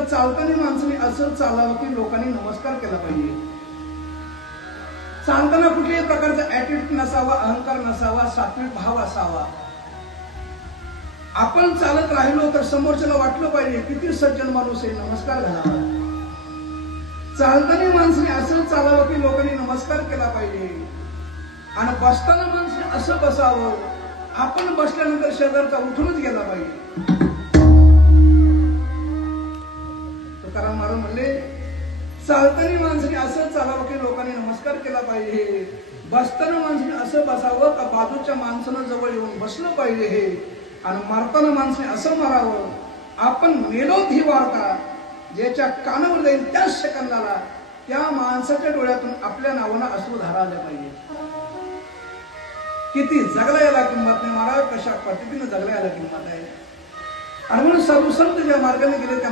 चालताना माणसाने असं चालावं की लोकांनी नमस्कार केला पाहिजे। चालताना कुठल्याही प्रकारचा ऍटिट्यूड नसावा, अहंकार नसावा, सात्विक भाव असावा। आपण चालत राहिलो तर समोरच्याला वाटलं पाहिजे किती सज्जन माणूस आहे, नमस्कार घालावा। चालताना माणसाने असं चालावं की लोकांनी नमस्कार केला पाहिजे। आणि बसताना माणसाने असं बसावं, आपण बसल्यानंतर शेजारचा उठूनच गेला पाहिजे। तुकाराम महाराज म्हणले चालताना माणसाने असं चालावं की लोकांनी नमस्कार केला पाहिजे, बसताना माणसाने असं बसावं का बाजूच्या माणसानं जवळ येऊन बसलं पाहिजे, आणि मरताना माणसाने असं मरावं आपण मेलोत ही वार्ता ज्याच्या कानावर जाईल त्याच सेकंदाला त्या माणसाच्या डोळ्यातून आपल्या नावानं अश्रू धारा आल्या पाहिजे। किती जगला याला किंमत नाही महाराज, कशा पद्धतीने जगला याला किंमत आहे। आणि म्हणून सर्व संत ज्या मार्गाने गेले त्या